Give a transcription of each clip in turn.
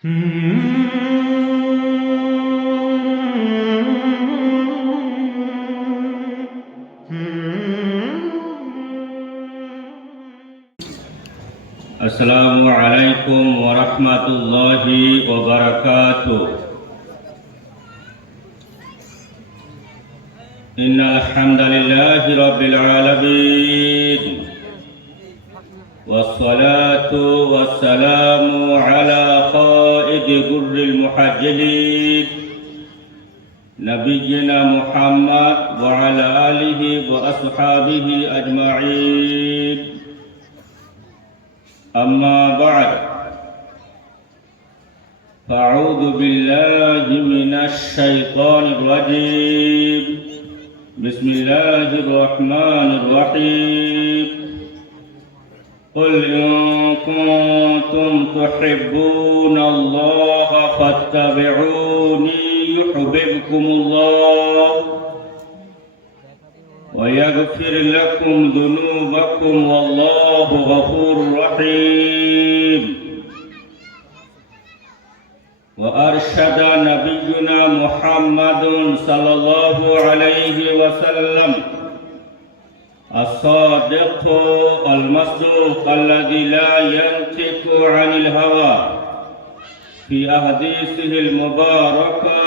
আসসালামু আলাইকুম ওয়া রাহমাতুল্লাহি ওয়া বারাকাতুহু। ইন্নাল হামদালিল্লাহি রাব্বিল আলামিন ওয়াসসালাতু ওয়াসসালামু আলা কায়িদি গুররিল মুহাজ্জিলিন নাবিয়্যিনা মুহাম্মদ ওয়া আলা আলিহি ওয়া আসহাবিহি আজমাইন। أما بعد فأعوذ بالله من الشيطان الرجيم بسم الله الرحمن الرحيم قل إن كنتم تحبون الله فاتبعوني يحببكم الله ويغفر لكم ذنوبكم والله غفور رحيم. وأرشد نبينا محمد صلى الله عليه وسلم الصادق المصدوق الذي لا ينطق عن الهوى في أحاديثه المباركة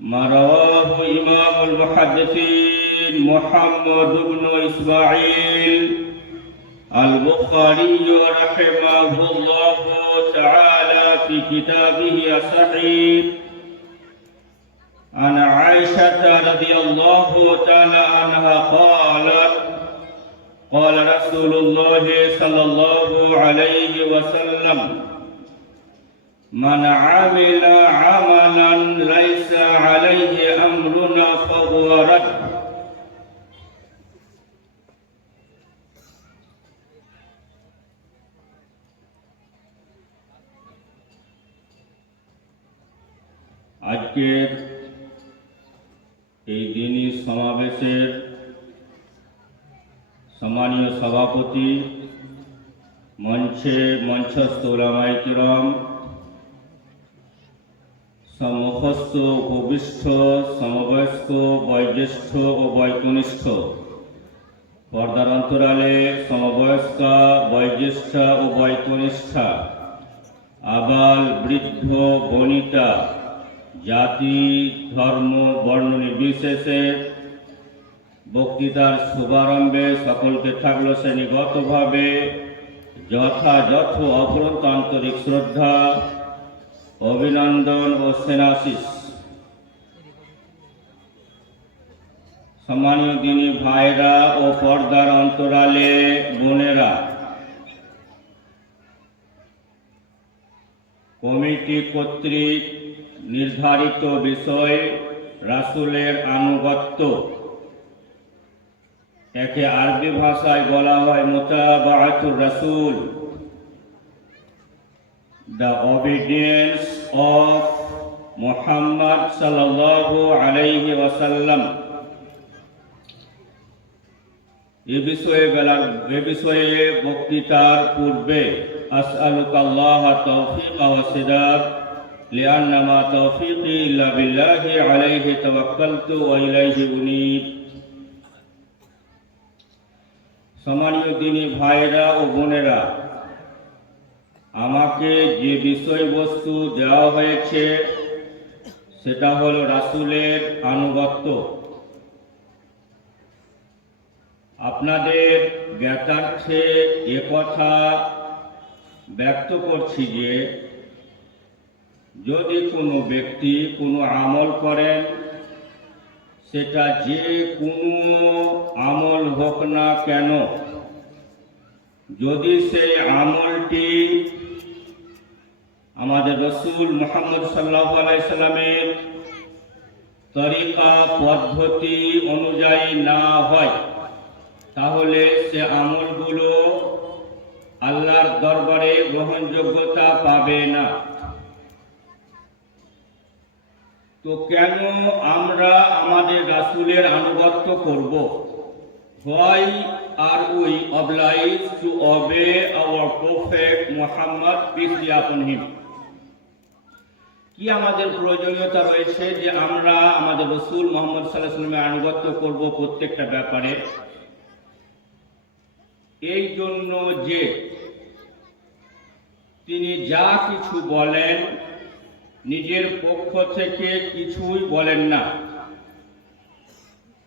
ما رواه إمام المحدثين محمد بن إسماعيل البخاري رحمه الله تعالى في كتابه الصحيح عن عائشة رضي الله تعالى عنها قالت قال رسول الله صلى الله عليه وسلم من عمل عملا ليس عليه أمرنا فهو رد. আজকের এই দিনী সমাবেশের সম্মানীয় সভাপতি, মঞ্চস্থ উলামায়ে কিরাম, সমস্ত উপবিষ্ট সমবয়স্ক বয়োজ্যেষ্ঠ ও বয়কনিষ্ঠ, পর্দার অন্তরালে সমবয়স্কা বয়োজ্যেষ্ঠা ও বয়কনিষ্ঠা, আবাল বৃদ্ধ বনিতা, জাতি ধর্ম বর্ণ নির্বিশেষে বক্তৃতার শুভারম্ভে সকলকে থাকল শ্রেণীগতভাবে যথাযথ অফুরন্ত আন্তরিক শ্রদ্ধা, অভিনন্দন ও সেনাশিস। সম্মানীয় দিনী ভাইরা ও পর্দার অন্তরালে বোনেরা, কমিটি কর্তৃক নির্ধারিত বিষয় রাসূলের আনুগত্য, একে আরবি ভাষায় বলা হয় মুতাবাআতুর রাসূল, the obedience of Muhammad sallallahu alayhi wa sallam. এ বিষয়ে বক্তৃতার পূর্বে আসআলুকাল্লাহ তৌফিক ওয়া সাদাদ লিআন্না মা তৌফিকি ইল্লা বিল্লাহি আলাইহি তাওয়াক্কালতু ওয়া ইলাইহি উনীব। সম্মানীয় দিনী ভাইরা ও বোনেরা, আমাকে যে বিষয়বস্তু দেওয়া হয়েছে সেটা হলো রাসূলের আনুগত্য। আপনাদের জ্ঞাতার্থে একথা ব্যক্ত করছি যে যদি কোনো ব্যক্তি কোনো আমল করেন, সেটা যে কোনো আমল হোক না কেন, যদি সেই আমলটি আমাদের রসুল মুহাম্মদ সাল্লাল্লাহু আলাইহি সাল্লামের তরিকা পদ্ধতি অনুযায়ী না হয়, তাহলে সে আমলগুলো আল্লাহর দরবারে গ্রহণযোগ্যতা পাবে না। তো কেন আমরা আমাদের রাসূলের আনুগত্য করব? Why are we obliged to obey our Prophet Muhammad, peace be upon him? কি আমাদের প্রয়োজনীয়তা রয়েছে যে আমরা আমাদের রসুল মুহাম্মদ সাল্লাল্লাহু আলাইহি ওয়াসাল্লামের আনুগত্য করব প্রত্যেকটা ব্যাপারে? এই জন্য যে তিনি যা কিছু বলেন নিজের পক্ষ থেকে কিছুই বলেন না।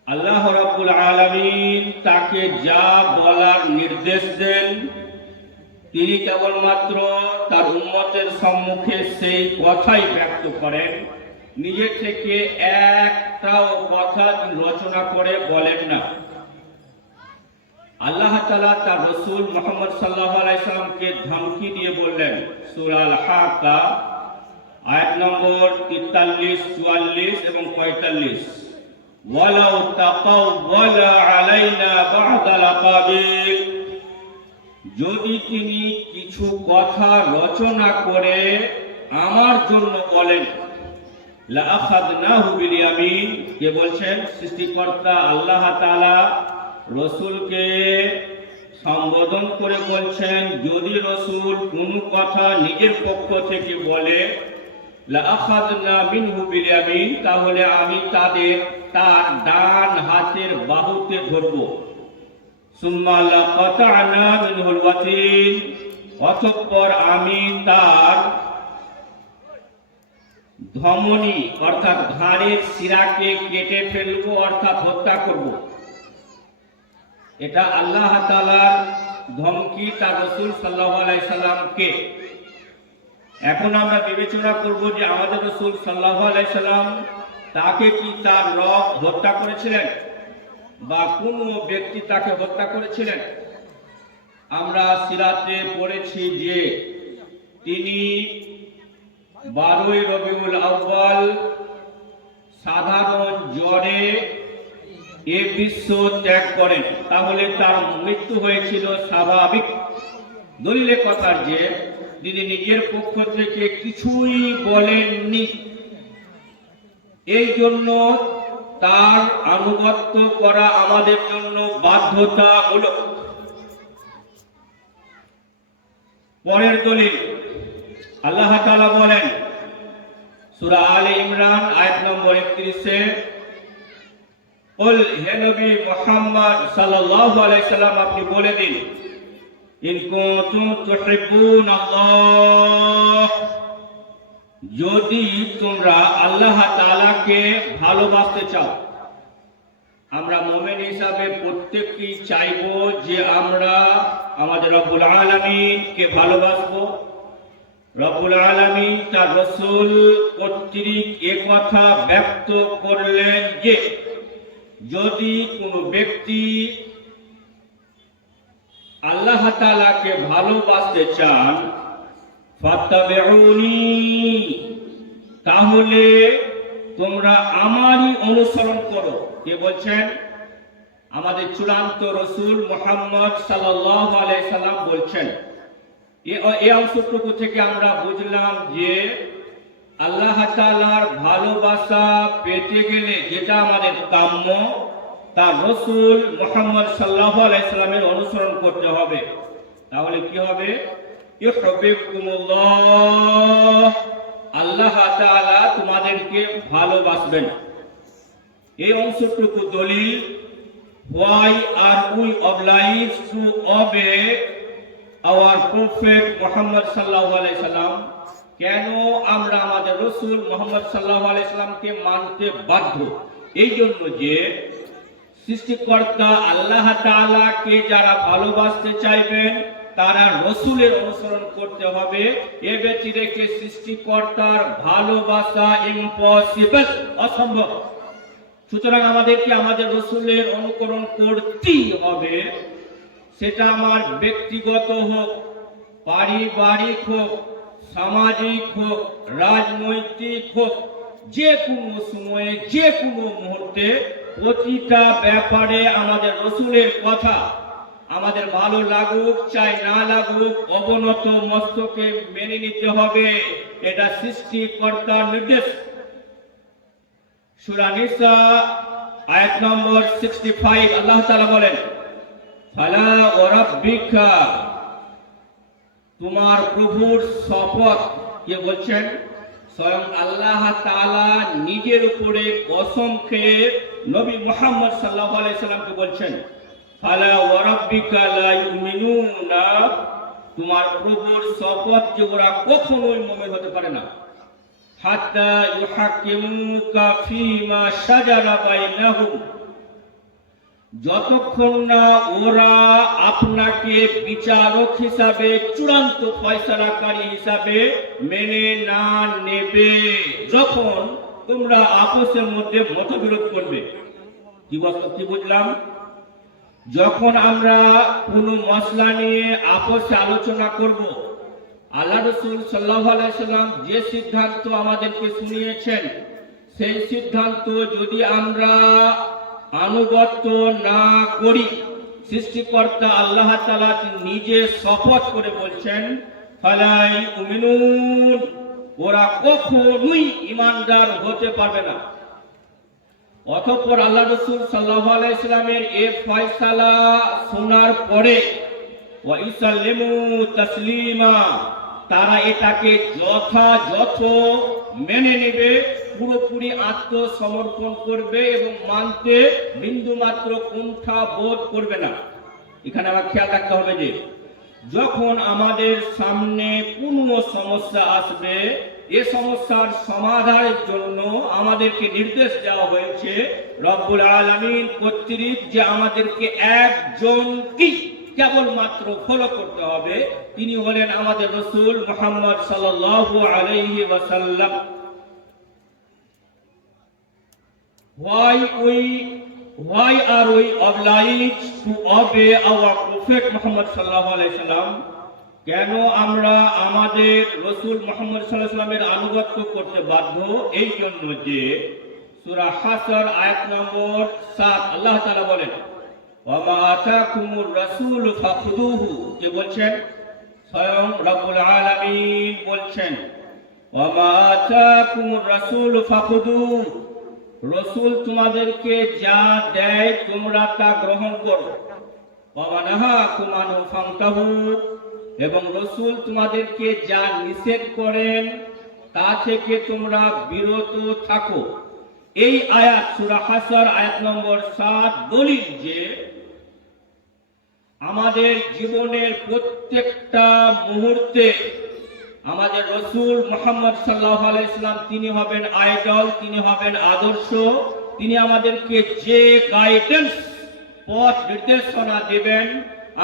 আল্লাহ রাব্বুল আলামিন তাকে যা বলার নির্দেশ দেন তিনি কেবলমাত্র তার উম্মতের সম্মুখে সেই কথাই ব্যক্ত করেন, নিজে থেকে একটাও কথা রচনা করে বলেন না। আল্লাহ তাআলা তার রাসূল মুহাম্মদ সাল্লাল্লাহু আলাইহি সাল্লামকে ধমকি দিয়ে বললেন সূরা আল-হাক্কা আয়াত নম্বর 43, 44 এবং 45, ওয়ালাউ তাকাওয়ালা আলাইনা বা'দাল আকাবিল, যদি তিনি কিছু কথা রচনা করে আমার জন্য বলেন, লা আখাযনাহু বিল ইয়ামিন, কে বলছেন? সৃষ্টিকর্তা আল্লাহ তাআলা রসুলকে সম্বোধন করে বলছেন, যদি রসুল কোনো কথা নিজের পক্ষ থেকে বলে, লা আখাযনা মিনহু বিল ইয়ামিন, তাহলে আমি তার ডান হাতের বাহুতে ধরব। সুম্মা লাকাতা'না মিনহুল ওয়াতিন, অতঃপর আমি তার ধমনী অর্থাৎ ঘাড়ের শিরাকে কেটে ফেলবো, অর্থাৎ হত্যা করব। এটা আল্লাহ তাআলার ধমকি তার রাসূল সাল্লাল্লাহু আলাইহি সাল্লামকে। এখন আমরা বিবেচনা করব যে আমাদের রাসূল সাল্লাল্লাহু আলাইহি সাল্লাম তাকে কি তার রব হত্যা করেছিলেন বা কোনো ব্যক্তি তাকে হত্যা করেছিলেন? আমরা সিরাতে পড়েছি যে তিনি 12ই রবিউল আউয়াল সাধারণ জ্বরে এ বিশ্ব ত্যাগ করেন, তাহলে তার মৃত্যু হয়েছিল স্বাভাবিক। দলিলের কথা যে তিনি নিজের পক্ষ থেকে কিছুই বলেননি, এই জন্য তার আনুগত্য করা আমাদের জন্য বাধ্যতামূলক। পরের দলিল আল্লাহ তাআলা বলেন সূরা আলে ইমরান আয়াত নম্বর 31-এ, কুল হে নবী মুহাম্মদ সাল্লাল্লাহু আলাইহি সাল্লাম আপনি বলে দিন, ইন কুনতুম তুহিব্বুনাল্লাহ, যদি তোমরা আল্লাহ তাআলাকে ভালোবাসতে চাও। আমরা মুমিন হিসাবে প্রত্যেককেই চাইবো যে আমরা আমাদের রব্বুল আলামিনকে ভালোবাসবো। রব্বুল আলামিন তার রাসূল কর্তৃক একথা ব্যক্ত করলেন যে যদি কোনো ব্যক্তি আল্লাহ তাআলাকে ভালোবাসতে চান, ফাত্তাবিউনি, তাহলে তোমরা আমারই অনুসরণ করো। কে বলছেন? আমাদের চূড়ান্ত রাসূল মুহাম্মদ সাল্লাল্লাহু আলাইহি সাল্লাম বলছেন। এই অংশটুকু থেকে আমরা বুঝলাম যে আল্লাহ তাআলার ভালোবাসা পেতে গেলে যেটা আমাদের কাম্য, তার রাসূল মুহাম্মদ সাল্লাল্লাহু আলাইহি সাল্লামের অনুসরণ করতে হবে। তাহলে কি হবে? ইউহিব্বুকুমুল্লাহ, আল্লাহ তাআলা তোমাদেরকে ভালোবাসবেন। এই অংশটুকু দলিল why are we obliged to obey our prophet Muhammad sallallahu alaihi wasallam, কেন আমরা আমাদের রাসূল মুহাম্মদ সাল্লাল্লাহু আলাইহি সাল্লামকে মানতে বাধ্য? এই জন্য যে সৃষ্টিকর্তা আল্লাহ তাআলাকে যারা ভালোবাসতে চাইবেন তারা রাসূলের অনুসরণ করতে হবে। এ ব্যতিরেকে সৃষ্টিকর্তার ভালোবাসা ইম্পসিবল, অসম্ভব। সুতরাং আমাদেরকে আমাদের রাসূলের অনুকরণ করতেই হবে। সেটা আমার ব্যক্তিগত হোক, পারিবারিক হোক, সামাজিক হোক, রাজনৈতিক হোক, যে কোনো সময়ে যে কোনো মুহূর্তে প্রতিটা ব্যাপারে আমাদের রাসূলের কথা আমাদের ভালো লাগুক চাই না লাগুক অবনত মস্তকে মেনে নিতে হবে। এটা সৃষ্টিকর্তার নির্দেশ। সূরা নিসা আয়াত নম্বর 65 আল্লাহ তাআলা বলেন, ফালা ওয়ারাব্বিকা, তোমার প্রভুর শপথ। কে বলছেন? স্বয়ং আল্লাহ তাআলা নিজের উপরে কসম খেয়ে নবী মুহাম্মদ সাল্লাল্লাহু আলাইহি সাল্লামকে বলছেন, ফালা ওয়া রাব্বিকা লা ইউমিনুনা, তোমার প্রভুর শপথ যে ওরা কখনোই মুমিন হতে পারে না, হাত্তা ইউহাক্কিমুকা ফীমা শাজারা বাইনাহুম, যতক্ষণ না ওরা আপনাকে বিচারক হিসাবে, চূড়ান্ত ফয়সালাকারী হিসাবে মেনে না নেবে। যখন তোমরা আপসের মধ্যে মতবিরোধ করবে, কি বুঝলাম? যখন আমরা কোনো মসলা নিয়ে আপসে আলোচনা করব, আল্লাহ রাসূল সাল্লাল্লাহু আলাইহি সাল্লাম যে সিদ্ধান্ত আমাদেরকে শুনিয়েছেন, সেই সিদ্ধান্ত যদি আমরা আনুগত্য না করি, সৃষ্টিকর্তা আল্লাহ তাআলা নিজে শপথ করে বলছেন, ফালাই উমিনুন, ওরা কখনোই ঈমানদার হতে পারবে না। অতঃপর আল্লাহ রাসূল সাল্লাল্লাহু আলাইহি সাল্লামের এই ফয়সালা শোনার পরে ওয়া ইসাল্লিমু তাসলিমা, তারা এটাকে যথাযথ মেনে নেবে, পুরোপুরি আত্মসমর্পণ করবে এবং মানতে বিন্দুমাত্র কুণ্ঠা বোধ করবে না। এখানে আমার খেয়াল রাখতে হবে যে যখন আমাদের সামনে কোনো সমস্যা আসবে, এ সমস্যার সমাধানের জন্য আমাদেরকে নির্দেশ দেওয়া হয়েছে রব্বুল আলামিন কর্তৃক যে আমাদেরকে একজনকে কেবলমাত্র ফলো করতে হবে, তিনি হলেন আমাদের রাসূল মুহাম্মদ সাল্লাল্লাহু আলাইহি ওয়াসাল্লাম। Why are we obliged to obey our Prophet Muhammad sallallahu alaihi wasallam? কেন আমরা আমাদের রাসূল মুহাম্মদ সাল্লাল্লাহু আলাইহি ওয়াসাল্লামের আনুগত্য করতে বাধ্য? এই জন্য যে সূরা হাসর আয়াত নম্বর 7 আল্লাহ তাআলা বলেন, ওয়া মা আতাকুমুর রাসূল ফাখুযুহু, কে বলছেন? স্বয়ং রব্বুল আলামিন বলছেন, ওয়া মা আতাকুমুর রাসূল ফাখুযুহু, রাসূল তোমাদেরকে যা দেয় তোমরা তা গ্রহণ করো, ওয়া মা নাহাকুম আনহু ফান্তাহু, এবং রাসূল তোমাদেরকে যা নিষেধ করেন তা থেকে তোমরা বিরত থাকো। এই আয়াত সূরা হাসর আয়াত নম্বর 7 দলিল যে আমাদের জীবনের প্রত্যেকটা মুহূর্তে আমাদের রাসূল মুহাম্মদ সাল্লাল্লাহু আলাইহি ওয়াসাল্লাম তিনি হবেন আইডল, তিনি হবেন আদর্শ, তিনি আমাদেরকে যে গাইডেন্স, পথ নির্দেশনা দেবেন,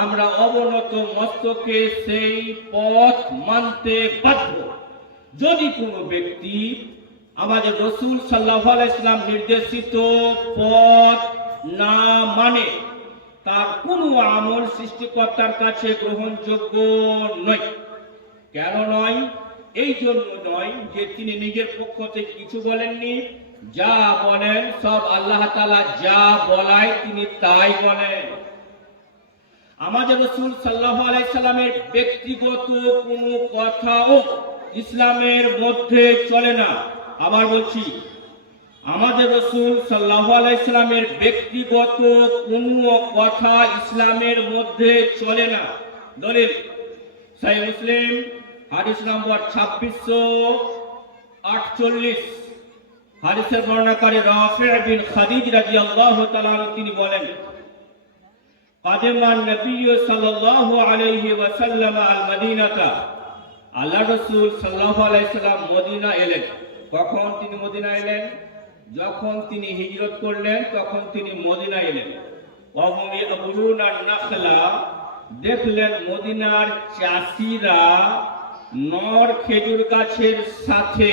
আমরা অবনত মস্তকে সেই পথ মানতে বাধ্য। যদি কোনো ব্যক্তি আমাদের রাসূল সাল্লাল্লাহু আলাইহি ওয়াসাল্লাম নির্দেশিত পথ না মানে, তার কোনো আমল সৃষ্টিকর্তার কাছে গ্রহণযোগ্য নয়। কেন নয়? এই জন্য নয় যে তিনি নিজের পক্ষ থেকে কিছু বলেননি, যা বলেন সব আল্লাহ তাআলা যা বলায় তিনি তাই বলেন। আমাদের রাসূল সাল্লাল্লাহু আলাইহি সাল্লামের ব্যক্তিগত কোনো কথাও ইসলামের মধ্যে চলে না। আবার বলছি, আমাদের রাসূল সাল্লাল্লাহু আলাইহি সাল্লামের ব্যক্তিগত কোনো কথা ইসলামের মধ্যে চলে না। দলিল সহিহ মুসলিম হাদিস নম্বর 2648, হাদিসের বর্ণনাকারী রাফি' বিন খাদিজ রাদিয়াল্লাহু তাআলা তিনি বলেন, কাদিমান নবী সাল্লাল্লাহু আলাইহি ওয়াসাল্লাম আল মদিনাতা, আল্লাহ রাসূল সাল্লাল্লাহু আলাইহি সাল্লাম মদিনা এলেন। কখন তিনি মদিনা এলেন? যখন তিনি হিজরত করলেন তখন তিনি মদিনা এলেন। ওয়া হুম ইয়াবুলুনা নাখলা, দেখলেন মদিনার চাষীরা নর খেজুর গাছের সাথে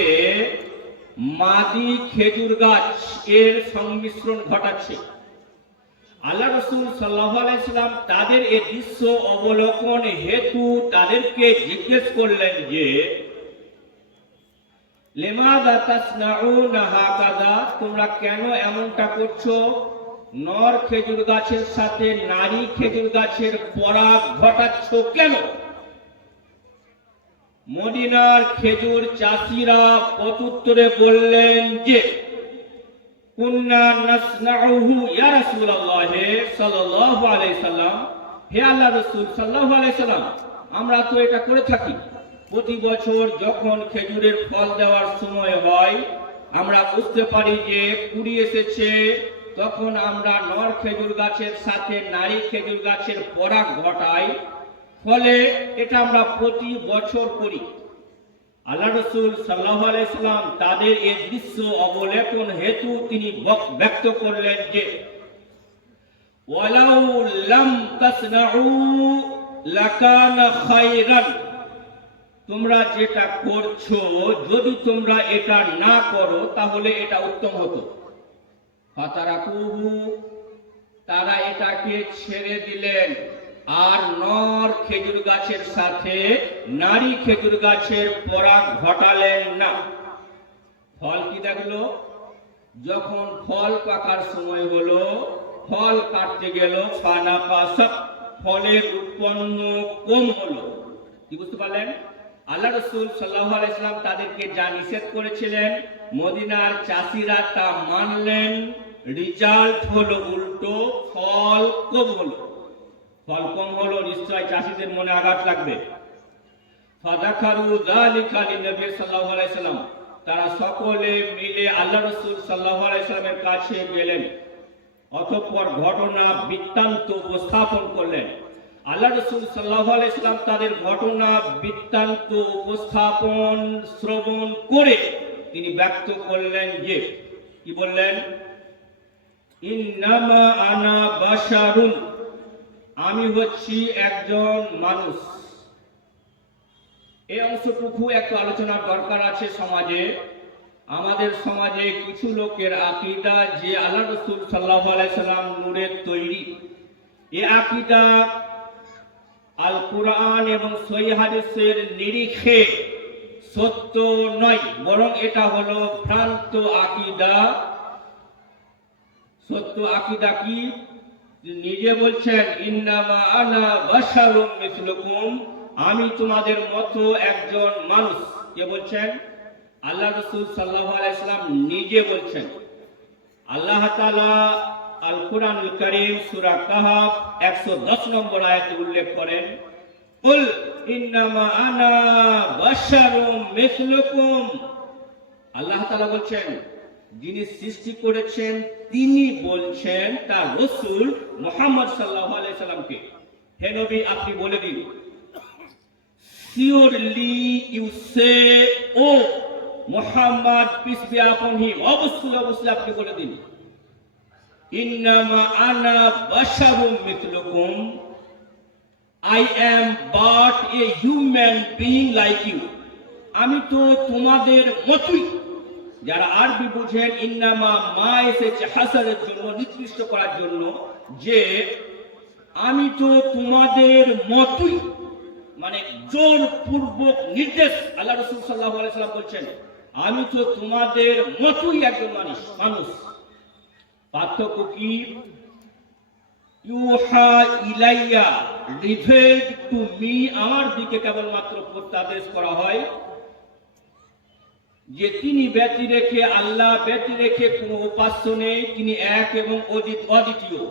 মাদি খেজুর গাছ এর সংমিশ্রণ ঘটাচ্ছে। আল্লাহ রাসূল সাল্লাল্লাহু আলাইহি সাল্লাম তাদের এই দৃশ্য অবলোকন হেতু তাদেরকে জিজ্ঞেস করলেন যে, লিমাযা তাসনাউনা হাকাযা, তোমরা কেন এমনটা করছো? নর খেজুর গাছের সাথে নারী খেজুর গাছের পরাগ ঘটাচ্ছ কেন? মদিনার খেজুর চাষীরা প্রত্যুত্তরে বললেন যে, কুন্না নাসনাউহু ইয়া রাসূলুল্লাহ সাল্লাল্লাহু আলাইহি সাল্লাম, হে আল্লাহর রাসূল সাল্লাল্লাহু আলাইহি সাল্লাম, আমরা তো এটা করে থাকি। প্রতি বছর যখন খেজুরের ফল দেওয়ার সময় হয়, আমরা বুঝতে পারি যে কুড়ি এসেছে, তখন আমরা নর খেজুর গাছের সাথে নারী খেজুর গাছের পরাগ ঘটাই। ফলে এটা আমরা প্রতি বছর করি। আল্লাহ রাসূল সাল্লাল্লাহু আলাইহি সাল্লাম তাদের এই দৃশ্য অবলোকন হেতু তিনি ব্যক্ত করলেন যে ওয়ালাউ লাম তাসনাউ লাকানা খায়রান, তোমরা যেটা করছো যদি তোমরা এটা না করো তাহলে এটা উত্তম হতো। ফাতারাকুহু, তারা এটাকে ছেড়ে দিলেন আর নর খেজুর গাছের সাথে নারী খেজুর গাছের পরাগ ঘটালেন না। ফল কি দেখলো? যখন ফল পাকার সময় হলো, ফল কাটতে গেল, ফানাফাসাত, ফলের উৎপন্ন কম হলো। কি বুঝতে পারলেন? আল্লাহ রাসূল সাল্লাল্লাহু আলাইহি সাল্লাম তাদেরকে যা নিষেধ করেছিলেন, মদিনার চাষিরা তা মানলেন। রিজাল্ট হলো উল্টো, ফল কম হলো। ফল কম হলো, নিশ্চয় চাষিদের মনে আঘাত লাগবে। ফাযাকারু যালিকা লিনবী সাল্লাল্লাহু আলাইহি সাল্লাম, তারা সকলে মিলে আল্লাহ রাসূল সাল্লাল্লাহু আলাইহি সাল্লামের কাছে গেলেন, অতঃপর ঘটনা বৃত্তান্ত উপস্থাপন করলেন। আল্লাহ রাসূল সাল্লাল্লাহু আলাইহি সাল্লাম তাদের ঘটনা বৃত্তান্ত উপস্থাপন শ্রবণ করে তিনি ব্যক্ত করলেন যে, কি বললেন? ইন্নামা আনা বাশারুন, আমি হচ্ছি একজন মানুষ। এই অংশটুকু একটু আলোচনার দরকার আছে সমাজে। আমাদের সমাজে কিছু লোকের আকীদা যে আল্লাহ রাসূল সাল্লাল্লাহু আলাইহি সাল্লাম নূরের তৈরি, এই আকীদা আল কুরআন এবং সহিহ হাদিসের নিরিখে সত্য নয়, বরং এটা হলো ভ্রান্ত আকীদা। সত্য আকীদা কি? নিজে বলছেন ইন্নামা আনা বাশারুম মিসলুকুম, আমি তোমাদের মতো একজন মানুষ। কে বলছেন? আল্লাহ রাসূল সাল্লাল্লাহু আলাইহি সাল্লাম নিজে বলছেন। আল্লাহ তাআলা আল কুরআনুল কারীম সূরা কাহফ 110 নম্বর আয়াতে উল্লেখ করেন, কুল ইন্নামা আনা বাশারুম মিসলুকুম। আল্লাহ তাআলা বলছেন, যিনি সৃষ্টি করেছেন তিনি বলছেন তার রাসূল মুহাম্মদ সাল্লাল্লাহু আলাইহি সাল্লামকে, হে নবী আপনি বলে দিন, surely you say o Muhammad, peace be upon him, অবশ্যই আপনি বলে দিন, ইন্নামা আনা বাশারুম মিথলুকুম, I am but a human being like you, আমি তো তোমাদের মতোই। যারা আরবি বুঝেন, ইন্নামা মা এসেছে হাসারের জন্য, নির্দিষ্ট করার জন্য, যে আমি তো তোমাদের মতোই, মানে জোরপূর্বক নির্দেশ। আল্লাহ রাসূল সাল্লাল্লাহু আলাইহি সাল্লাম বলছেন আমি তো তোমাদের মতোই একজন মানুষ। পার্থক্য কি? ইউহা ইলাইয়া, রিভেলড টু মি, আমার দিকে কেবলমাত্র প্রত্যাদেশ করা হয় যে তিনি ব্যতি রেখে, আল্লাহ ব্যতি রেখে কোনো উপাস্য নেই, তিনি এক এবং অদ্বিতীয়।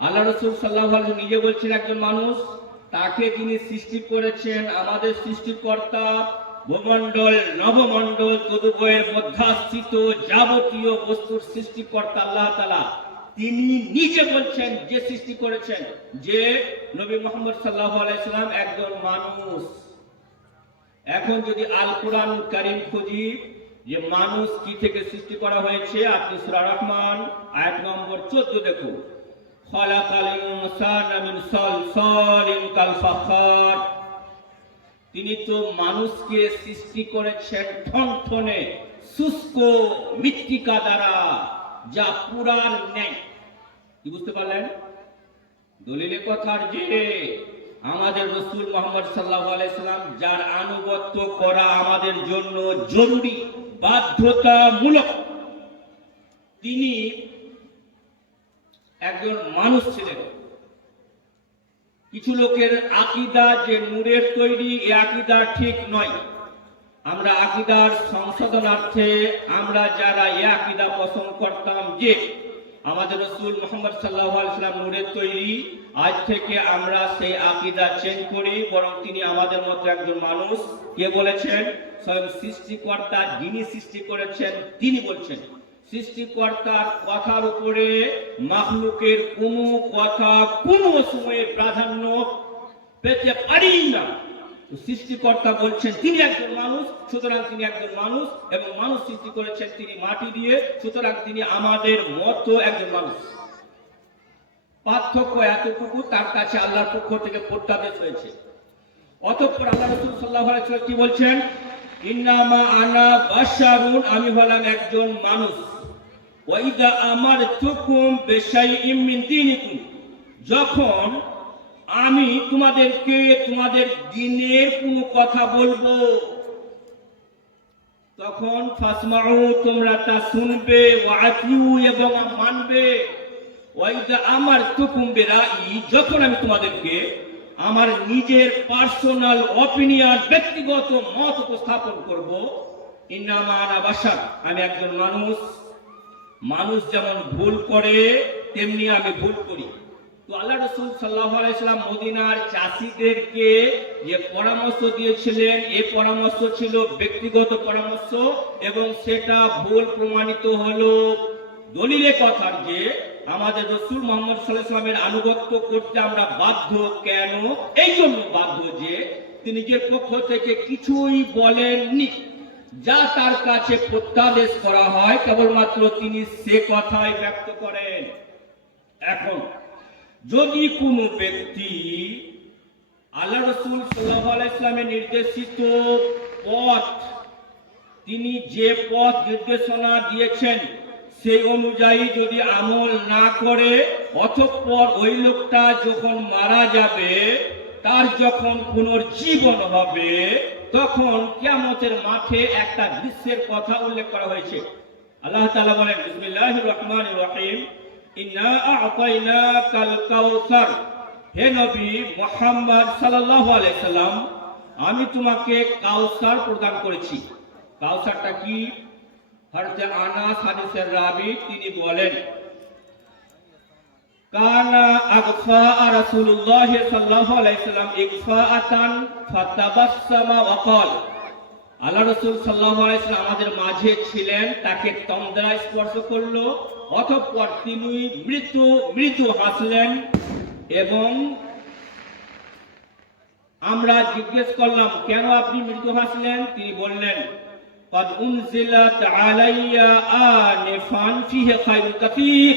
আল্লাহ রাসূল সাল্লাল্লাহু আলাইহি ওয়াসাল্লাম নিজে বলছেন একজন মানুষ, তাকে যিনি সৃষ্টি করেছেন, আমাদের সৃষ্টিকর্তা, ভূমণ্ডল নবমণ্ডল তদুভয়ের মধ্যাস্থিত যাবতীয় বস্তুর সৃষ্টিকর্তা আল্লাহ তাআলা, তিনি নিজে বলছেন, যে সৃষ্টি করেছেন, যে নবী মুহাম্মদ সাল্লাল্লাহু আলাইহি সাল্লাম একজন মানুষ। এখন যদি আল কুরআন কারীম খুঁজি যে মানুষ কি থেকে সৃষ্টি করা হয়েছে, আপনি সূরা রহমান আয়াত নম্বর 14 দেখুন, খালাকাল ইনসানা মিন সালসালিন কাল ফাখার, তিনি তো মানুষকে সৃষ্টি করেছেন ঠনঠনে শুষ্ক মৃত্তিকা দ্বারা, যা পুরার নেই। কি বুঝতে পারলেন? দলিলে কথার যে আমাদের রাসূল মুহাম্মদ সাল্লাল্লাহু আলাইহি সাল্লাম, যার আনুগত্য করা আমাদের জন্য জরুরি, বাধ্যতামূলক, তিনি একজন মানুষ ছিলেন। কিছু লোকের আকীদা যে নূরের তৈরি, এই আকীদা ঠিক নয়। আমরা আকীদার সংশোধনার্থে আমরা যারা এই আকীদা পোষণ করতাম যে আমাদের রাসূল মুহাম্মদ সাল্লাল্লাহু আলাইহি ওয়াসাল্লাম নূরের তৈরি, আজ থেকে আমরা সেই আকীদা চেঞ্জ করি, বরং তিনি আমাদের মতো একজন মানুষ। কে বলেছেন? স্বয়ং সৃষ্টিকর্তা, যিনি সৃষ্টি করেছেন তিনি বলছেন। সৃষ্টিকর্তার কথার উপরে মাখলুকের কোনো কথা কোনো সময়ে প্রাধান্য পেতে পারি না। সৃষ্টিকর্তা বলছেন তিনি একজন মানুষ, সুতরাং তিনি একজন মানুষ, এবং মানুষ সৃষ্টি করেছেন তিনি মাটি দিয়ে, সুতরাং তিনি আমাদের মতো একজন মানুষ। পার্থক্য এতটুকু, তার কাছে আল্লাহর পক্ষ থেকে প্রত্যাদেশ হয়েছে। অতঃপর আল্লাহ রাসূল সাল্লাল্লাহু আলাইহি ওয়াসাল্লাম কি বলছেন? ইন্নামা আনা বাশারুন, আমি হলাম একজন মানুষ। ওয়া ইযা আমারতুকুম বিশাইইম মিন দীনিকুম, যখন আমি তোমাদেরকে তোমাদের দ্বীনের কোনো কথা বলবো, তখন ফাসমাউ, তোমরা তা শুনবে, ওয়া আতিউ, এবং মানবে। ওয়া ইযা আমারতুকুম বিরাই, যখন আমি তোমাদেরকে আমার নিজের পার্সোনাল অপিনিয়ন, ব্যক্তিগত মত উপস্থাপন করব, ইন্নামা আনা বাশার, আমি একজন মানুষ। মানুষ যেমন ভুল করে তেমনি আমি ভুল করি। তো আল্লাহ রাসূল সাল্লাল্লাহু আলাইহি ওয়াসাল্লাম মদিনার চাষীদেরকে যে পরামর্শ দিয়েছিলেন, এই পরামর্শ ছিল ব্যক্তিগত পরামর্শ, এবং সেটা ভুল প্রমাণিত হলো দলিলে কথার যে আমাদের রাসূল মুহাম্মদ সাল্লাল্লাহু আলাইহি ওয়াসাল্লামের আনুগত্য করতে আমরা বাধ্য। কেন? এই জন্য বাধ্য যে তিনি নিজের পক্ষ থেকে কিছুই বলেননি, যা তার কাছে প্রত্যাদেশ করা হয় কেবলমাত্র তিনি সে কথাই ব্যক্ত করেন। এখন যদি কোনো ব্যক্তি আল্লাহ রাসূল সাল্লাল্লাহু আলাইহি ওয়াসাল্লামের নির্দেশিত পথ, তিনি যে পথ নির্দেশনা দিয়েছেন সেই অনুযায়ী যদি আমল না করে, অতঃপর ওই লোকটা যখন মারা যাবে, তার যখন পুনর্জীবন হবে, তখন কিয়ামতের মাঠে একটা দৃশ্যের কথা উল্লেখ করা হয়েছে। আল্লাহ তাআলা বলেন, বিসমিল্লাহির রহমানির রহিম, ইন্না আ'তাইনাকাল কাউসার, হে নবী মুহাম্মদ সাল্লাল্লাহু আলাইহি সাল্লাম, আমি তোমাকে কাউসার প্রদান করেছি। কাউসারটা কি? হযরত আনাস হাদিসের রাবী, তিনি বলেন, কানা আগফা রাসূলুল্লাহ সাল্লাল্লাহু আলাইহি সাল্লাম ইগফাআতান ফাতাবাসসামা ওয়া ক্বাল, আল্লাহ রাসূল সাল্লাল্লাহু আলাইহি সাল্লাম আমাদের মাঝে ছিলেন, তাকে তন্দ্রা স্পর্শ করলো, অতঃপর তিনি মৃদু হাসলেন, এবং আমরা জিজ্ঞেস করলাম, কেন আপনি মৃদু হাসলেন? তিনি বললেন, قد أنزلت علي آنفا فيه خير كثير,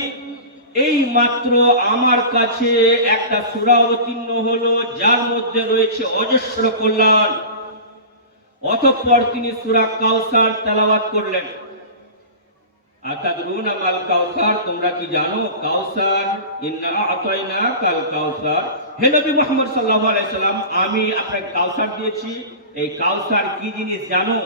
এই মাত্র আমার কাছে একটা সূরা অবতীর্ণ হলো যার মধ্যে রয়েছে অজস্র কল্যাণ। অতঃপর তিনি সূরা কাউসার তেলাওয়াত করলেন। আতাদরুনা মাল কাউসার, তোমরা কি জানো কাউসার? ইন্না আ'তাইনাকাল কাউসার, হে নবী মুহাম্মদ সাল্লাল্লাহু আলাইহি সাল্লাম, আমি আপনাকে কাউসার দিয়েছি। এই কাউসার কি জিনিস জানো?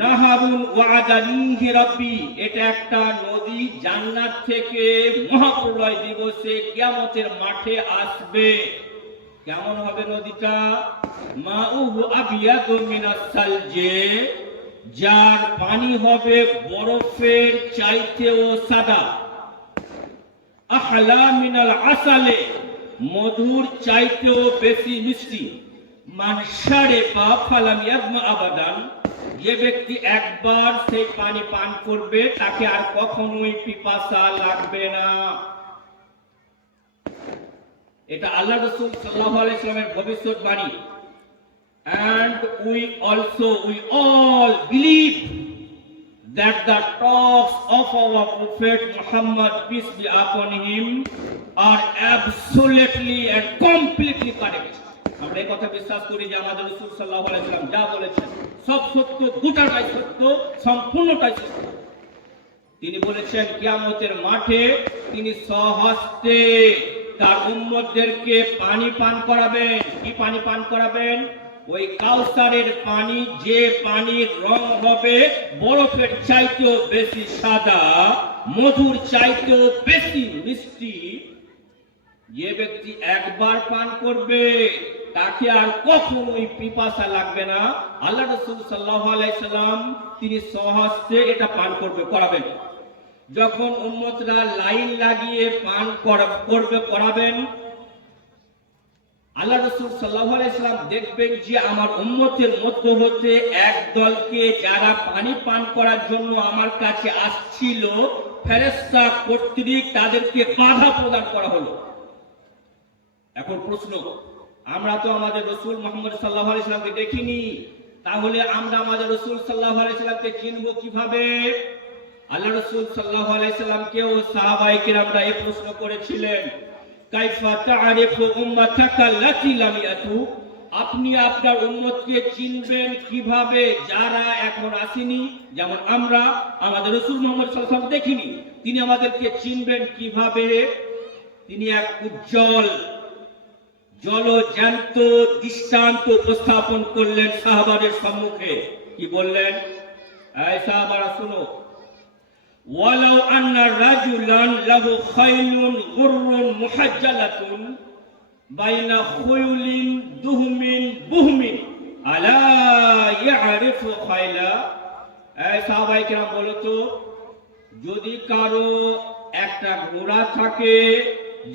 নাহারুন ওয়াদানিহি রাব্বি, এটা একটা নদী জান্নাত থেকে মহাপ্রলয় দিবসে কিয়ামতের মাঠে আসবে। কেমন হবে নদীটা? মাউহু আবিয়াদু মিনাস সালজি, যার পানি হবে বরফের চাইতেও সাদা। আহলা মিনাল আসালে, মধুর চাইতেও বেশি মিষ্টি। মান শারিবা ফালাম ইয়াজমা আবাদান, যে ব্যক্তি একবার সেই পানি পান করবে তাকে আর কখনোই পিপাসা লাগবে না। এটা আল্লাহ রাসূল সাল্লাল্লাহু আলাইহি ওয়াসাল্লামের ভবিষ্যৎবাণী। And we all believe that the talks of our Prophet Muhammad, peace be upon him, are absolutely and completely correct. আমরা এই কথা বিশ্বাস করি যে আমাদের রাসূল সাল্লাল্লাহু আলাইহি ওয়াসাল্লাম যা বলেছেন সব সত্য, গোটাটাই সত্য, সম্পূর্ণটাই সত্য। তিনি বলেছেন কিয়ামতের মাঠে তিনি স্বহস্তে তার উম্মতদেরকে পানি পান করাবেন। কি পানি পান করাবেন? ওই কাউসারের পানি, যে পানির রং হবে বরফের চাইতেও বেশি সাদা, মধুর চাইতেও বেশি মিষ্টি। যে ব্যক্তি একবার পান করবে তাকে আর কখনোই পিপাসা লাগবে না। আল্লাহ রাসূল সাল্লাল্লাহু আলাইহি সাল্লাম তিনি স্বহস্তে এটা পান করাবেন। যখন উম্মতরা লাইন লাগিয়ে পান করাবেন, আল্লাহ রাসূল সাল্লাল্লাহু আলাইহি সাল্লাম দেখবেন যে আমার উম্মতের মধ্য হতে এক দলকে যারা পানি পান করার জন্য আমার কাছে আসছিল, ফেরেশতা কর্তৃক তাদেরকে বাধা প্রদান করা হলো। এখন প্রশ্ন, আমরা তো আমাদের রাসূল মুহাম্মদ সাল্লাল্লাহু আলাইহি সাল্লামকে দেখিনি, তাহলে আমরা আমাদের রাসূল সাল্লাল্লাহু আলাইহি সাল্লামকে চিনব কিভাবে? আল্লাহ রাসূল সাল্লাল্লাহু আলাইহি সাল্লামকেও সাহাবায়ে কিরামরা এই প্রশ্ন করেছিলেন, কাইফা তা'রিফু উম্মাতাকা আল্লাতী লাম ইয়াতু, আপনি আপনার উম্মতকে চিনবেন কিভাবে যারা এখন আসেনি? যেমন আমরা আমাদের রাসূল মুহাম্মদ সাল্লাল্লাহু আলাইহি সাল্লাম দেখিনি, তিনি আমাদেরকে চিনবেন কিভাবে? তিনি এক উজ্জ্বল জলজ্যান্ত দৃষ্টান্ত উপস্থাপন করলেন সাহাবাদের সম্মুখে। কি বললেন? এই সাহাবারা শুনো, ওয়ালাউ আন্না রাজুলান লাহু খাইলুন গুররুন মুহাজ্জালাতুন বাইনা খুয়ুলিন দুহমিন বুহমিন আলা ইয়ারিফু খাইলা। এই সাহাবায়ে কেরাম বলো তো, যদি কারো একটা ঘোড়া থাকে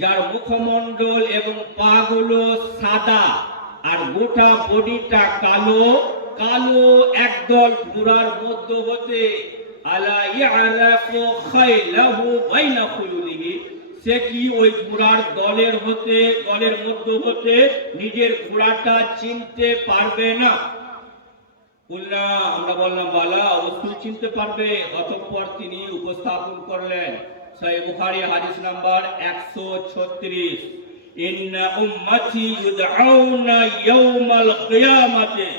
যার মুখমণ্ডল এবং পাগুলো সাদা আর গোটা বডিটা কালো, কালো একদল ঘোড়ার মধ্য হতে আলা ইয়ারাফু খাইলাহু বাইনা খুয়ুলিহি, সে কি ওই ঘোড়ার দলের মধ্য হতে নিজের ঘোড়াটা চিনতে পারবে না? আমরা বললাম বালা, অবশ্যই চিনতে পারবে। অতঃপর তিনি উপস্থাপন করলেন সহিহ বুখারী হাদিস নাম্বার 136, ইন্না উম্মতি ইউদআউনা ইয়াওমাল কিয়ামাতি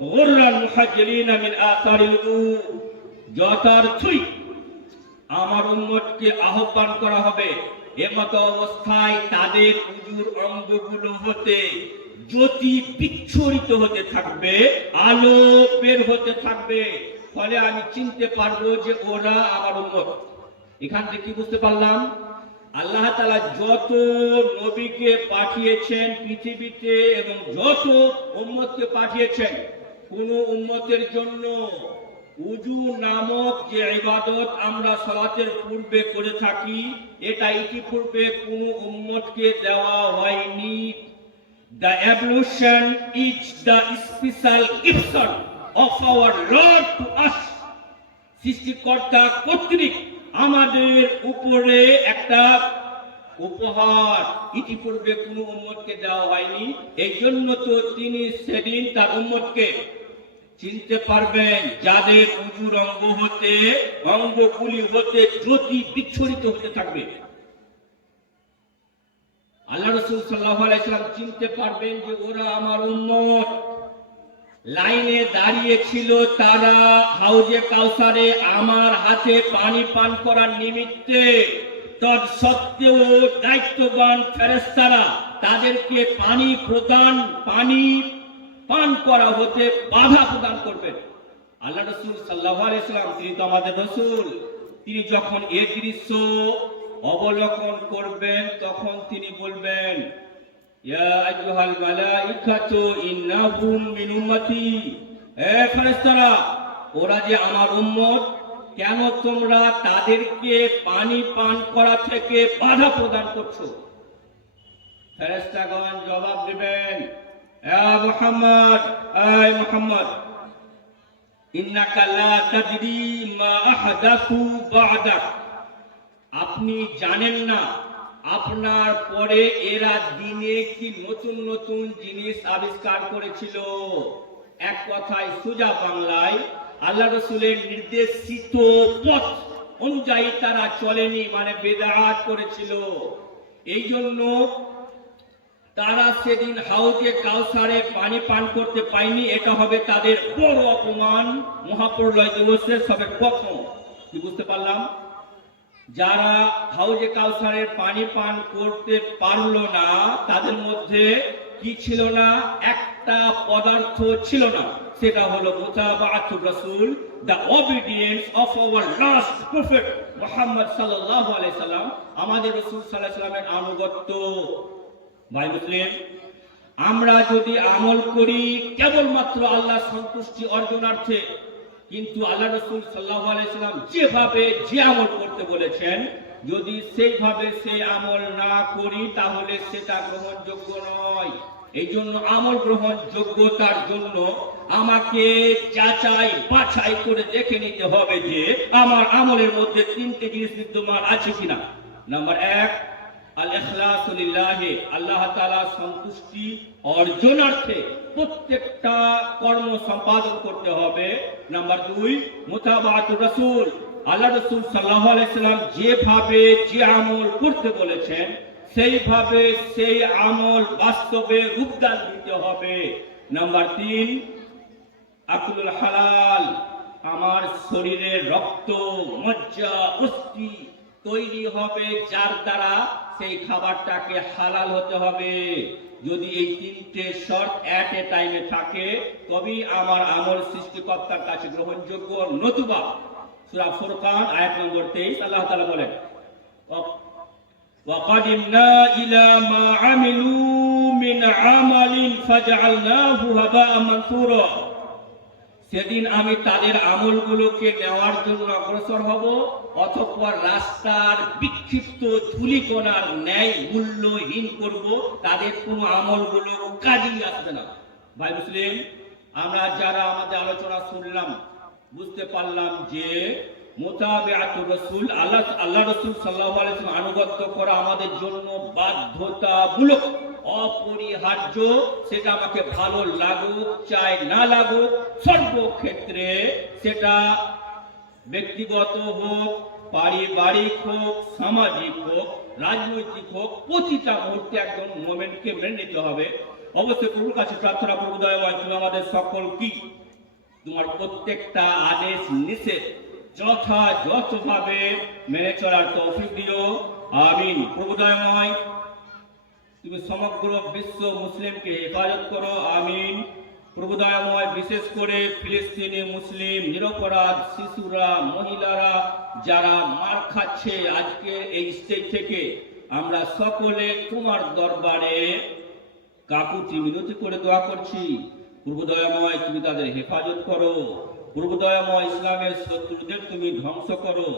গুররান মুহাজ্জিলিনা মিন আসারিল উযু, যথার্থই আমার উম্মতকে আহ্বান করা হবে এমত অবস্থায় তাদের উজুর অঙ্গগুলো হতে জ্যোতি বিচ্ছুরিত হতে থাকবে, আলো বের হতে থাকবে, ফলে আমি চিনতে পারবো যে ওরা আমার উম্মত। এখান থেকে কি বুঝতে পারলাম? আল্লাহ তাআলা যত নবীকে পাঠিয়েছেন পৃথিবীতে এবং যত উম্মতকে পাঠিয়েছেন, কোন উম্মতের জন্য উজু নামক যে ইবাদত আমরা সালাতের পূর্বে করে থাকি, এটা ইতিপূর্বে কোন উম্মতকে দেওয়া হয়নি। The ablution is the special gift of our Lord to us. সৃষ্টিকর্তা কর্তৃক আমাদের উপরে একটা উপহার, ইতিপূর্বে কোন উম্মতকে দেওয়া হয়নি। এই জন্য তো তিনি সেদিন তার উম্মতকে চিনতে পারবেন যাদের উজুর অঙ্গগুলি হতে জ্যোতি বিচ্ছুরিত হতে থাকবে। আল্লাহ রাসূল সাল্লাল্লাহু আলাইহি সাল্লাম চিনতে পারবেন যে ওরা আমার উম্মত। লাইনে দাঁড়িয়ে ছিল তারা হাউজে কাউসারে আমার হাতে পানি পান করার নিমিত্তে, তৎসত্ত্বেও দায়িত্ববান ফেরেশতারা তাদেরকে পানি পান করা হতে বাধা প্রদান করবেন। আল্লাহ রাসূল সাল্লাল্লাহু আলাইহি সাল্লাম তিনি তো আমাদের রাসূল, তিনি যখন এই দৃশ্য অবলোকন করবেন তখন তিনি বলবেন, ইয়া আইয়ুহাল মালাইকাতু ইন্নাহুম মিন উম্মতি, হে ফেরেশতারা ওরা যে আমার উম্মত, কেন তোমরা তাদেরকে পানি পান করা থেকে বাধা প্রদান করছো? ফেরেশতাগণ জবাব দিবেন, ইয়া মুহাম্মদ, আয় মুহাম্মদ, ইন্নাকা লা তাদরি মা আহদাসু বা'দাক, আপনি জানেন না আপনার পরে এরা দিনে কি নতুন নতুন জিনিস আবিষ্কার করেছিল। এক কথায় সোজা বাংলায় আল্লাহ রাসূলের নির্দেশিত পথ অনুযায়ী তারা চলেনি, মানে বেদাত করেছিল। এই জন্য তারা সেদিন হাউজে কাউসারে পানি পান করতে পায়নি। এটা হবে তাদের বড় অপমান মহাপ্রলয় দিবসের সবে প্রথম। কি বুঝতে পারলাম? যারা হাউজে কাউসারের পানি পান করতে পারলো না, তাদের মধ্যে কি ছিল না? একটা পদার্থ ছিল না, সেটা হলো মুতাবাআতুর রাসূল, the obedience of our last prophet Muhammad সাল্লাল্লাহু আলাইহি সাল্লাম, আমাদের রাসূল সাল্লাল্লাহু আলাইহি সাল্লামের আনুগত্য। ভাই মুসলিম, আমরা যদি আমল করি কেবলমাত্র আল্লাহ সন্তুষ্টি অর্জনার্থে, কিন্তু আল্লাহ রাসূল সাল্লাল্লাহু আলাইহি সাল্লাম যেভাবে যে আমল করতে বলেছেন, যদি সেইভাবে সেই আমল না করি তাহলে সেটা গ্রহণযোগ্য নয়। এই জন্য আমল গ্রহণযোগ্যতার জন্য আমাকে যাচাই বাছাই করে দেখে নিতে হবে যে আমার আমলের মধ্যে তিনটে জিনিস বিদ্যমান আছে কিনা। নাম্বার 1, আল ইখলাসু লিল্লাহি, আল্লাহ তাআলা সন্তুষ্টি অর্জনার্থে প্রত্যেকটা কর্ম সম্পাদন করতে হবে। নাম্বার 2, মুতাবাআতুর রাসূল, আল্লাহ রাসূল সাল্লাল্লাহু আলাইহি সাল্লাম যেভাবে যে আমল করতে বলেছেন সেইভাবে সেই আমল বাস্তবে রূপদান দিতে হবে। নাম্বার 3, আকুলুল হালাল, আমার শরীরের রক্ত মজ্জা অস্থি তৈরি হবে যার দ্বারা সেই খাবারটাকে হালাল হতে হবে। যদি এই তিনটে শর্ত এট এ টাইমে থাকে তবেই আমার আমল সৃষ্টিকর্তার কাছে গ্রহণযোগ্য। নতুবা সূরা ফুরকান আয়াত নম্বর 23 আল্লাহ তাআলা বলেন, وَقَدِمْنَا إِلَى مَا عَمِلُوا مِنْ عَمَلٍ فَجَعَلْنَاهُ هَبَاءً مَنثُورًا, সেদিন আমি তাদের আমলগুলোকে নেওয়ার জন্য অগ্রসর হব, অতঃপর রাস্তার বিক্ষিপ্ত ধূলিকণার ন্যায় মূল্যহীন করব, তাদের কোনো আমলগুলো কাজেই আসবে না। ভাই মুসলিম, আমরা যারা আমাদের আলোচনা শুনলাম বুঝতে পারলাম যে মুতাবিআতুর রাসূল, আল্লাহ রাসূল সাল্লাল্লাহু আলাইহি ওয়াসাল্লাম আনুগত্য করা আমাদের জন্য বাধ্যতামূলক, অপরিহার্য। সেটা আমাকে ভালো লাগুক চাই না লাগুক, সর্বক্ষেত্রে সেটা ব্যক্তিগত হোক, পারিবারিক হোক, সামাজিক হোক, রাজনৈতিক হোক, প্রতিটা মুহূর্তে একজন মোমেন্টকে মেনে নিতে হবে। অবশ্যই প্রভুর কাছে প্রার্থনা করব, দয়াময় তুমি আমাদের সকল কি তোমার প্রত্যেকটা আদেশ নিষেধ যথাযথভাবে মেনে চলার তৌফিক দিও। আমিন। প্রভু দয়াময় তুমি সমগ্র বিশ্ব মুসলিমকে হেফাজত করো। আমিন। প্রভু দয়াময় বিশেষ করে ফিলিস্তিনি মুসলিম নিরপরাধ শিশুরা, মহিলারা যারা মার খাচ্ছে আজকে এই স্টেজ থেকে, আমরা সকলে তোমার দরবারে কাকুতি মিনতি করে দোয়া করছি। প্রভু দয়াময় তুমি তাদের হেফাজত করো। প্রভু দয়াময় ইসলামের শত্রুদের তুমি ধ্বংস করো।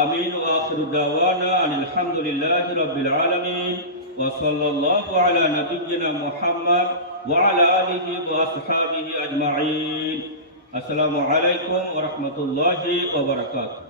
আমিন। ওয়া আখিরু দাওয়ানা আনিল হামদুলিল্লাহি রাব্বিল আলামিন ওয়া সাল্লাল্লাহু আলা নাবিয়্যিনা মুহাম্মদ ওয়া আলা আলিহি ওয়া আসহাবিহি আজমাইন। আসসালামু আলাইকুম ওয়া রাহমাতুল্লাহি ওয়া বারাকাতুহু।